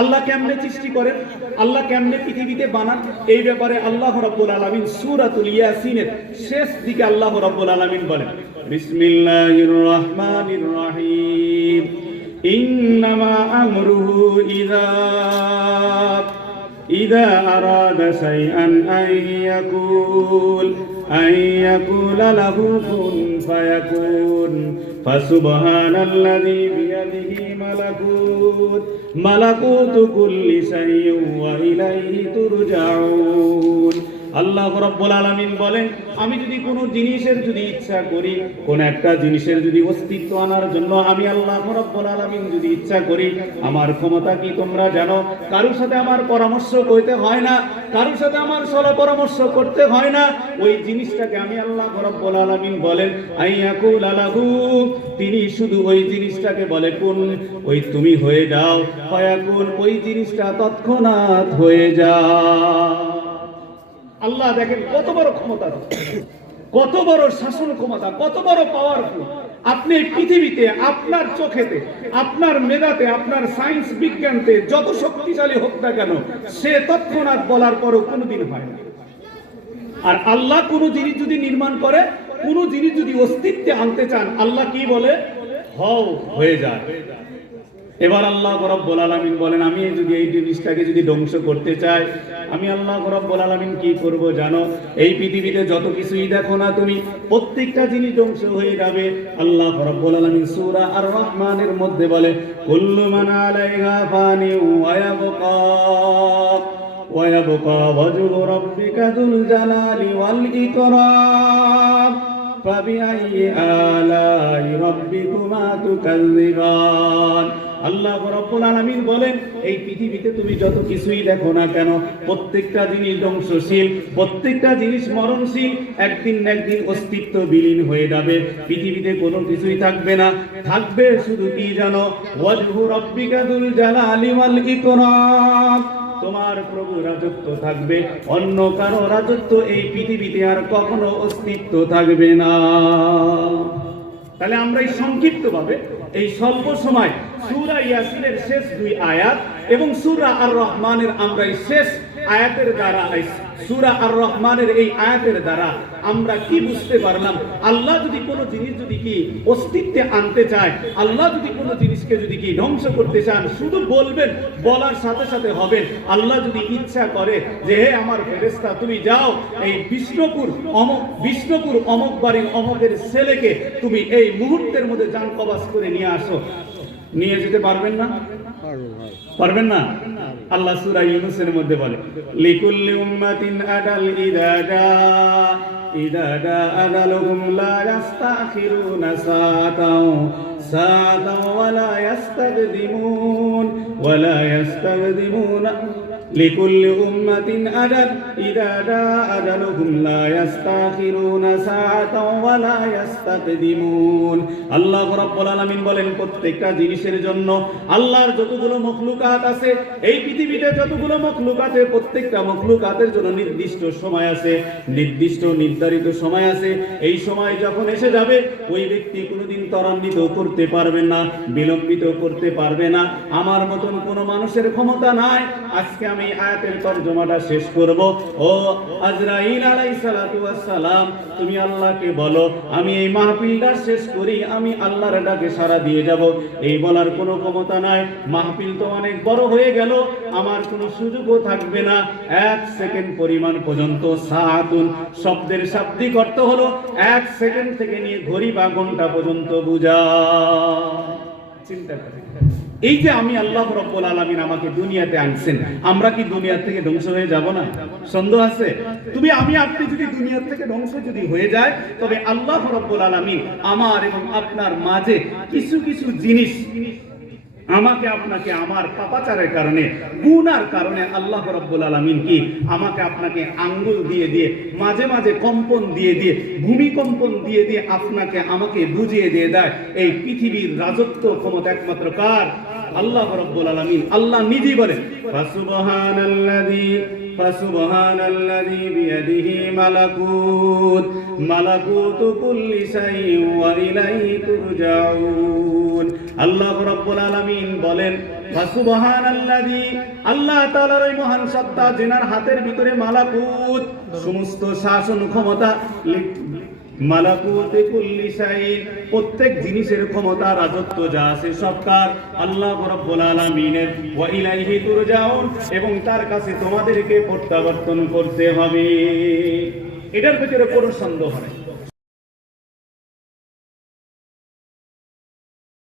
আল্লাহ কেমনে সৃষ্টি করেন, আল্লাহ কেমনে পৃথিবীতে বানান, এই ব্যাপারে আল্লাহ রাব্বুল আলামিন সূরাতুল ইয়াসিনের শেষ দিকে আল্লাহ রাব্বুল আলামিন বলেন, বিসমিল্লাহির রহমানির রহিম, ইন্নামা আমরুহু ইযা আরাদা শাইআন আন ইয়াকুলা লাহু কুন ফায়াকুন ফাসুবহানাল্লাযী বিয়াদিহি মালাকুতু কুল্লি শাইইন ওয়া ইলাইহি তুরজাউন। আল্লাহ রাব্বুল আলামিন বলেন, আমি যদি কোনো জিনিসের যদি ইচ্ছা করি, কোন একটা জিনিসের যদি অস্তিত্ব আনার জন্য আমি আল্লাহ রাব্বুল আলামিন যদি ইচ্ছা করি, আমার ক্ষমতা কি তোমরা জানো? কারোর সাথে আমার পরামর্শ করতে হয় না, কারোর সাথে আমার সলা পরামর্শ করতে হয় না। ওই জিনিসটাকে আমি আল্লাহ রাব্বুল আলামিন বলেন আইয়াকুল লাহু, তিনি শুধু ওই জিনিসটাকে বলে কুন, ওই তুমি হয়ে যাও, ফায়াকুন, ওই জিনিসটা তৎক্ষণাৎ হয়ে যায়। আল্লাহ দেখেন কত বড় ক্ষমতা, কত বড় শাসন ক্ষমতা, কত বড় পাওয়ারফুল। আপনি পৃথিবীতে আপনার চোখেতে, আপনার মেধাতে, আপনার সায়েন্স বিজ্ঞানতে যত শক্তিশালী হোক না কেন, সে তৎক্ষণাৎ বলার পরও কোনোদিন হয় না। আর আল্লাহ কোন জিনিস যদি নির্মাণ করে, কোন জিনিস যদি অস্তিত্বে আনতে চান, আল্লাহ কি বলে? হও, হয়ে যায়। এবার আল্লাহ রাব্বুল আলামিন বলেন, আমি যদি এই জিনিসটাকে যদি ধ্বংস করতে চাই, আমি আল্লাহ রাব্বুল আলামিন কি করব জানো? এই পৃথিবীতে যত কিছুই দেখো না তুমি, প্রত্যেকটা জিনিস ধ্বংস হয়ে যাবে। আল্লাহ রাব্বুল আলামিন সূরা আর রহমানের মধ্যে বলে, কুল্লু মান আলাইহা ফানি ওয়া ইয়াবকা ওয়াজহু রাব্বিকা যুল জালালি ওয়াল ইকরাম ফাবিআইয়ি আলাই রাব্বিকুমা তুকাজ্জিবান। আল্লাহ রাব্বুল আলামিন বলেন, এই পৃথিবীতে তুমি যত কিছুই দেখো না কেন, প্রত্যেকটা জিনিস ধ্বংসশীল, প্রত্যেকটা জিনিস মরণশীল, একদিন না একদিন অস্তিত্ব বিলীন হয়ে যাবে। পৃথিবীতে কোনো কিছুই থাকবে না, থাকবে শুধু কি জানো? ওয়াজহু রাব্বিকা যুল জালালি ওয়াল ইকরাম, তোমার প্রভু রাজত্ব থাকবে, অন্য কারো রাজত্ব এই পৃথিবীতে আর কখনো অস্তিত্ব থাকবে না। তাহলে আমরা এই সংক্ষিপ্তভাবে এই স্বল্প সময় সূরা ইয়াসিনের শেষ 2 আয়াত এবং সূরা আর রহমানের আমরা এই শেষ আয়াতের দ্বারা, সূরা আর রহমানের এই আয়াতের দ্বারা আমরা কি বুঝতে পারলাম? আল্লাহ যদি কোনো জিনিস যদি কি অস্তিত্বে আনতে চায়, আল্লাহ যদি কোনো জিনিসকে যদি কি ধ্বংস করতে চান, শুধু বলবেন, বলার সাথে সাথে হবেন। আল্লাহ যদি ইচ্ছা করে যে হে আমার ফেরেশতা তুমি যাও, এই বিষ্ণুপুর অমুক বাড়ির অমুকের ছেলেকে তুমি এই মুহূর্তের মধ্যে জান কবাজ করে নিয়ে আসো, নিয়ে যেতে পারবেন না? পারবেন না? আল্লাহ সূরা ইউনূসের মধ্যে বলে, লিকুল্লি উম্মাতিন আদাল ইদা দা আদালুহুম লা ইস্তাখিরুনা সাআতাও ওয়া লা ইস্তাকদিমুন লিকুল্লি উম্মাতিন আদাল ইদা দা আদালুহুম লা ইস্তাখিরুনা সাআতাও ওয়া লা ইস্তাকদিমুন। আল্লাহ রাব্বুল আলামিন বলেন, প্রত্যেকটা জিনিসের জন্য আল্লাহর যতগুলো মখলুকাত আছে, এই পৃথিবীতে যতগুলো মখলুকাত আছে, প্রত্যেকটা মখলুকাতের জন্য নির্দিষ্ট সময় আছে, নির্দিষ্ট নির্ধারিত সময় আছে। এই সময় যখন এসে যাবে, ওই ব্যক্তি কোনোদিন ত্বরান্বিত করতে পারবে না, বিলম্বিত করতে পারবে না। আমার মতন কোনো মানুষের ক্ষমতা নাই। আজকে আমি আয়াতের তরজমাটা শেষ করব। ও আজরাইল আলাইহিস সালাতু ওয়াস সালাম, তুমি আল্লাহকে বলো আমি এই মাহফিলটা শেষ করি, আমি আল্লাহর ডাকে সাড়া দিয়ে যাব। এই বলার কোনো ক্ষমতা নাই। মাহফিল তো অনেক বড় হয়ে গেল, আমার কোনো সুযোগও থাকবে না। 1 সেকেন্ড পরিমাণ পর্যন্ত, সাআতুন শব্দের শাব্দিক অর্থ হলো 1 সেকেন্ড থেকে নিয়ে ঘড়ি বা ঘন্টা পর্যন্ত বুঝা। চিন্তা করেন, এই যে আমি আল্লাহ রাব্বুল আলামিন আমাকে দুনিয়াতে আনছেন, আমরা কি দুনিয়া থেকে ধ্বংস হয়ে যাব না? সন্দেহ আছে? আপনি যদি দুনিয়া থেকে ধ্বংস যদি হয়ে যায়, তবে আল্লাহ রাব্বুল আলামিন আমার এবং আপনার মাঝে কিছু কিছু জিনিস আমাকে আপনাকে আমার পাপাচারের কারণে, গুনার কারণে আল্লাহ রাব্বুল আলামিন কি আমাকে আপনাকে আঙ্গুল দিয়ে দিয়ে, মাঝে মাঝে কম্পন দিয়ে দিয়ে, ভূমিকম্পন দিয়ে দিয়ে আপনাকে আমাকে বুঝিয়ে দিয়ে দেয় এই পৃথিবীর রাজত্ব ক্ষমতা একমাত্র কার? আল্লাহ রাব্বুল আলামিন। আল্লাহ নিজেই বলেন, ফাসুবহানাল্লাযী ফাসুবহানাল্লাযী বিয়াদিহি মালাকুতু কুল্লি শাইইন ওয়া ইলাইহি তুরজাউন। আল্লাহ রাব্বুল আলামিন বলেন ফাসুবহানাল্লাযী, আল্লাহ তাআলার ওই মহান সত্তা যিনার হাতের ভিতরে মালাকুত সমস্ত শাসন ক্ষমতা, মালাকুতে কুল্লি শাইইন প্রত্যেক জিনিসের ক্ষমতা রাজত্ব যা আছে সবকার আল্লাহ রাব্বুল আলামিনের। ওয়া ইলাইহি তুরজাউন, এবং তার কাছে তোমাদেরকে প্রত্যাবর্তন করতে হবে। এটার ভিতরে কোনো সন্দেহ নেই।